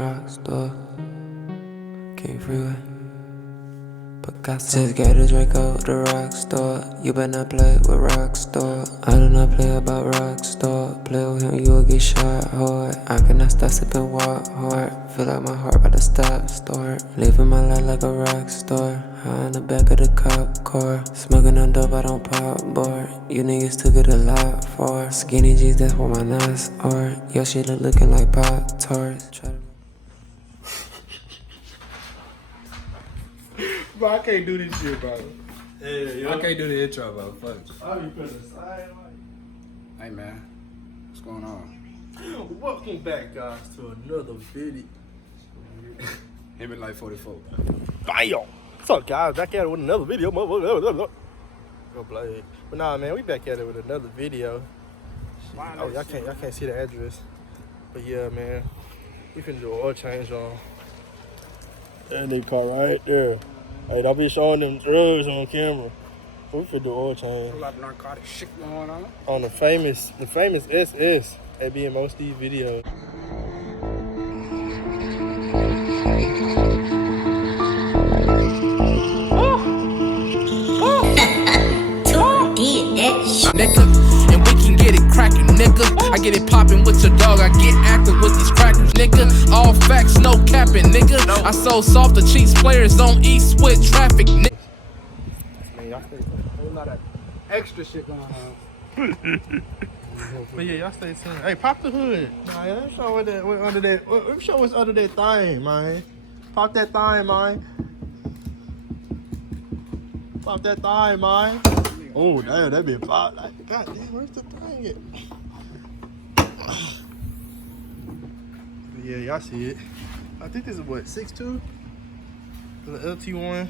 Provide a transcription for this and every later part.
rock store, King Freeway, Picasso. Just gave the Draco the rock store. You better not play with rock store. I do not play about rock store. Play with him, you will get shot hard. I cannot stop sipping walk hard. Feel like my heart about to start. Living my life like a rock star. High in the back of the cop car. Smoking on dope, I don't pop bar. You niggas took it a lot far. Skinny jeans, that's what my nuts are. Your shit looking like Pop-Tarts. Bro, I can't do this shit, bro. Yeah, I can't do the intro, bro. Fuck. I'll be putting aside. Hey, man. What's going on? Welcome back, guys, to another video. Hit me like 44. Bam! What's up, guys? Back at it with another video, motherfucker. Go play. But nah, man, we back at it with another video. Shit. Oh, y'all can't see the address. But yeah, man, we finna do an oil change on. That nigga car right there. Hey, don't be showing them drugs on camera. We finna do oil change. A lot of narcotic shit going on. On the famous SS. They be in most of these videos. Nigga, and we can get it crackin', nigga. I get it poppin' with your dog, I get active with these crackers, nigga. All facts, no capping, nigga. I so soft the Chiefs players don't eat with traffic, nigga. Man, y'all stay tuned. A whole lot of extra shit going on. But yeah, y'all stay tuned. Hey, pop the hood. Nah, let me show what under that. Let me show what's under that thing, man. Pop that thing, man. Pop that thing, man. Oh, damn, that be pop. Like, God damn, where's the thing at? But yeah, y'all see it. I think this is what, 6'2"? The LT1.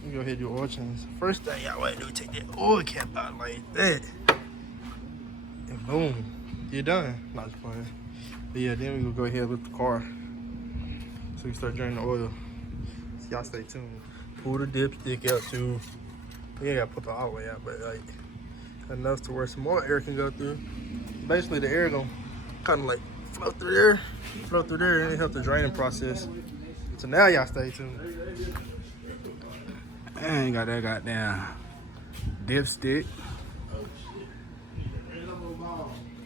Let me go ahead and do oil change. First thing y'all want to do is take that oil cap out like that. And boom, you're done. Not just playing. But yeah, then we gonna go ahead and lift the car. So we start draining the oil. So y'all stay tuned. Pull the dipstick out too. We ain't gotta put the all the way out, but like enough to where some more air can go through. Basically the air gonna kind of like flow through there, and it helps the draining process. So now y'all stay tuned. I ain't got that goddamn dipstick.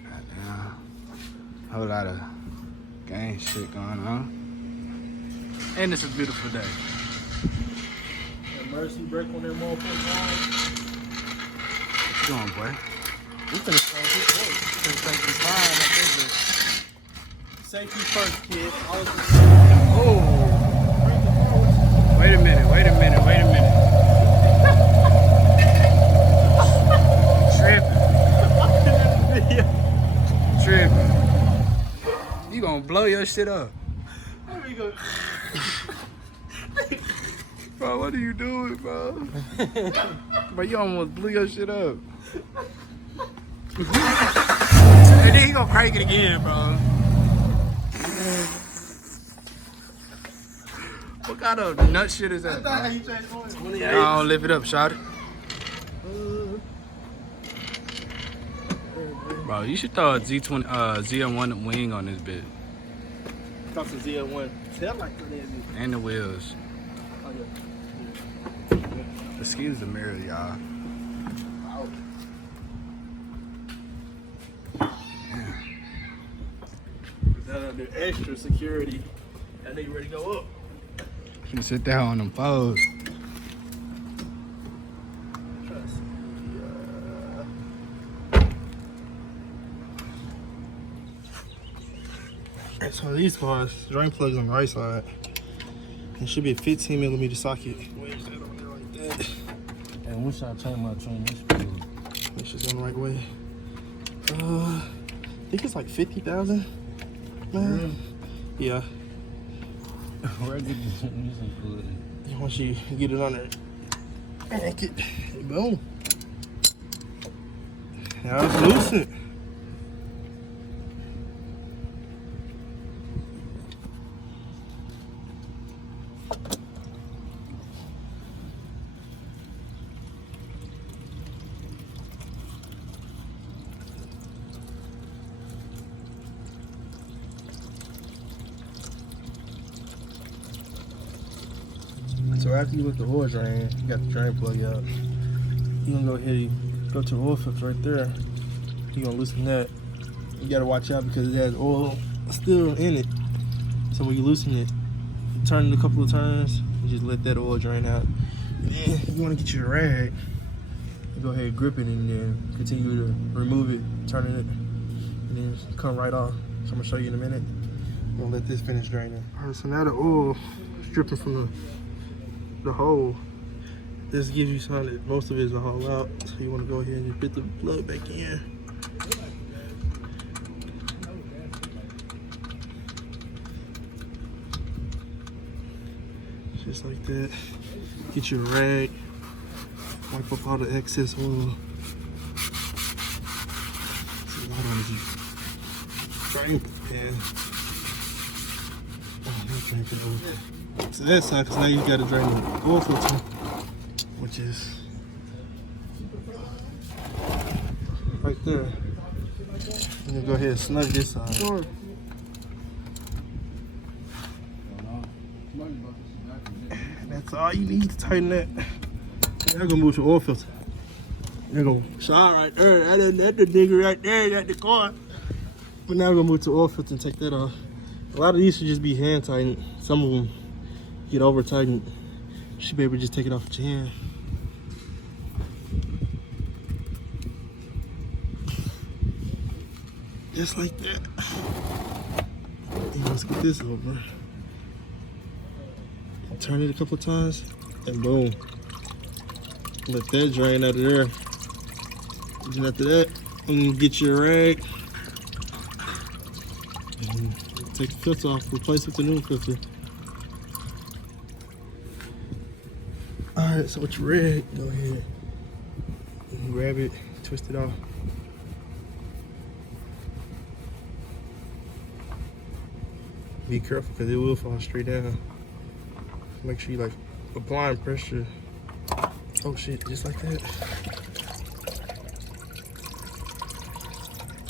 Goddamn. Whole lot of gang shit going on. And it's a beautiful day. Mercy break on that motherfucker. What you doing, boy? We finna start this work. We finna take some time. I think that safety first, kid. Oh. Wait a minute. Tripping. You gonna blow your shit up. There we go. Bro, what are you doing, bro? Bro, you almost blew your shit up. And then he gonna crank it again, bro. What kind of nut shit is that, bro? I don't lift it up, shot it. Bro, you should throw a ZM1 wing on this bitch. Cost a ZM1. Tell like And the wheels. Oh, yeah. Excuse the mirror, y'all. The extra security. That nigga ready to go up. You can sit down on them foes. So these cars, drain plugs on the right side. It should be a 15mm socket. And once I change my transmission, Make sure it's going the right way. I think it's like 50,000. Man. Yeah. where did the transmission put it? Once you get it on there, yank it. Boom. Now it's loosened. after you let the oil drain, you got the drain plug out. You're gonna go ahead and go to the oil filter right there. You're gonna loosen that. You gotta watch out because it has oil still in it. So when you loosen it, you turn it a couple of turns and just let that oil drain out. And then you wanna get your rag and go ahead and grip it and then continue to remove it, turning it, and then come right off. So I'm gonna show you in a minute. I'm gonna let this finish draining. All right, so now the oil is dripping from the hole. This gives you something that most of it is a hole out. So you wanna go ahead and just put the plug back in. Just like that. Get your rag, wipe up all the excess oil. It's a lot on this drain pan. So that's side, because now you got to drain the oil filter, which is right there. And then go ahead and snug this side. Sure. That's all you need to tighten that. Now I'm gonna move to oil filter. They're gonna shine right there. That's the nigga right there. That's the car. But now we're gonna move to oil filter and take that off. A lot of these should just be hand tightened. Some of them get over tightened. You should be able to just take it off with your hand. Just like that. And let's get this over. Turn it a couple times and boom. Let that drain out of there. And after that, you can get your rag. And take the filter off, replace it with the new filter. Alright, so with your rag, go ahead and grab it, twist it off. Be careful because it will fall straight down. Make sure you like applying pressure. Oh shit, just like that.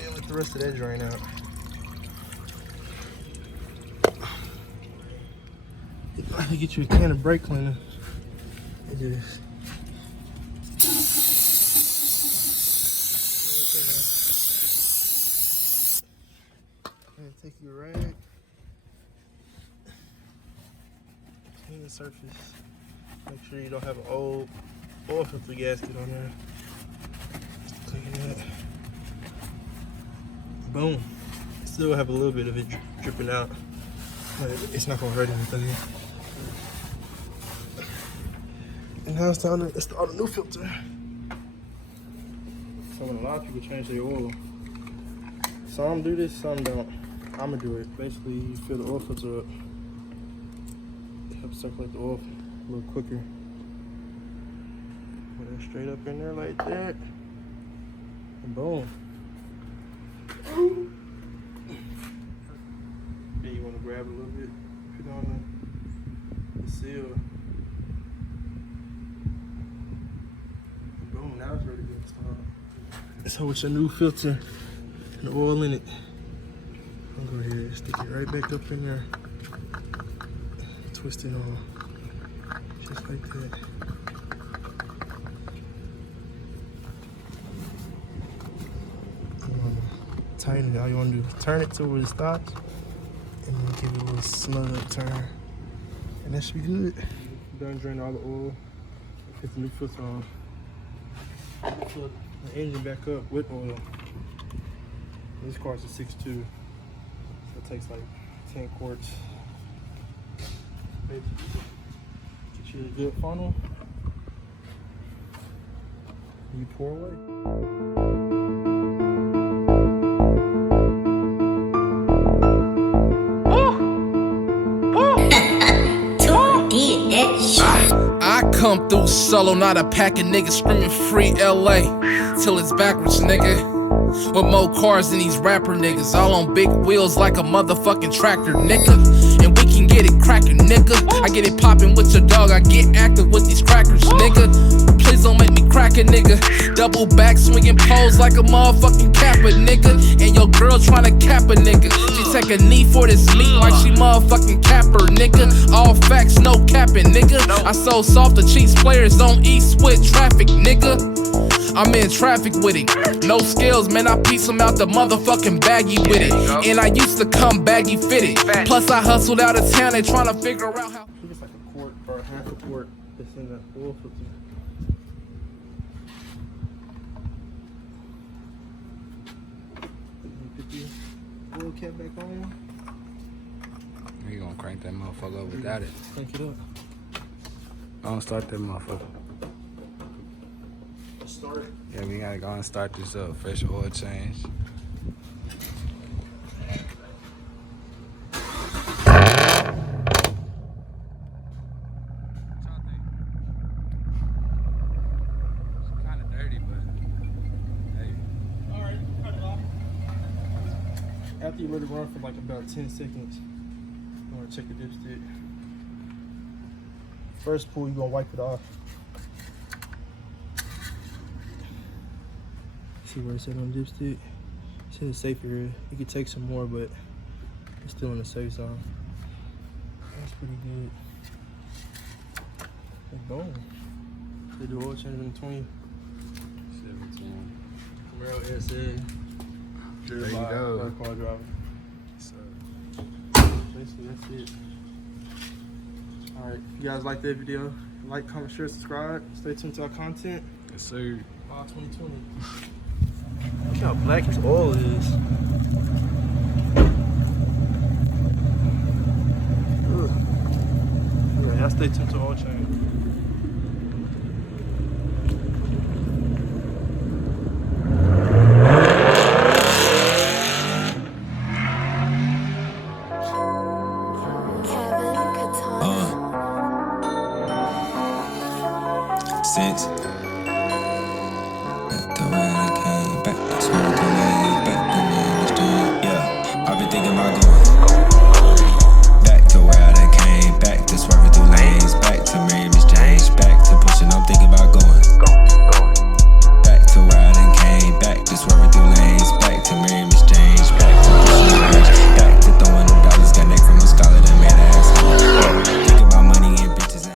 And let the rest of that drain out. I can get you a can of brake cleaner. And just and take your rag. Clean the surface. Make sure you don't have an old oil filter gasket on there. Just clean that. Boom. Still have a little bit of it dripping out, but it's not gonna hurt anything. And now it's time to install the new filter. So when a lot of people change their oil, some do this, some don't. I'm gonna do it. Basically, you fill the oil filter up. It helps circulate the oil a little quicker. Put it straight up in there like that. And boom. Then you want to grab a little bit, put it on the seal. And boom, now it's ready to get started. So with your new filter and the oil in it, I'm going to go ahead and stick it right back up in there. Twist it on, just like that. Tighten it. All you want to do is turn it to where it stops and then give it a little snug up turn. And that should be good. Done draining all the oil. Put the new filter on. Fill the engine back up with oil. This car's a 6.2. So it takes like 10 quarts. Maybe get you a good funnel. You pour away. I come through solo, not a pack of niggas screaming free LA till it's backwards, nigga. With more cars than these rapper niggas, all on big wheels like a motherfucking tractor, nigga. And we can get it crackin', nigga. I get it poppin' with your dog, I get active with these crackers, nigga. Please don't make me crack a nigga. Double back swinging pose like a motherfucking capper, nigga. And your girl tryna cap a nigga. She take a knee for this meat like she motherfucking capper, nigga. All facts, no capping, nigga. I so soft the cheats players don't eat with traffic, nigga. I'm in traffic with it. No skills, man, I piece them out the motherfucking baggy with it. And I used to come baggy fitted. Plus I hustled out of town and trying to figure out how. I think it's like a quart or half a quart that's in the oil filter. Put the oil cap back on. You gonna crank that motherfucker up without it. Crank it up. Don't start that motherfucker. Start it. Yeah, we gotta go and start this up. Fresh oil change. After you let it run for like about 10 seconds, you want to check the dipstick. First pull, you're going to wipe it off. See where it said on the dipstick? It's in the safe area. You could take some more, but it's still in the safe zone. That's pretty good. And boom. They do oil change in between. 17. Camaro SS. There you go. Car driver. So, Basically, that's it. Alright, if you guys like that video, like, comment, share, subscribe. Stay tuned to our content. yes, sir. 2020. Look how black his oil is. Ugh. Yeah, y'all stay tuned to oil change.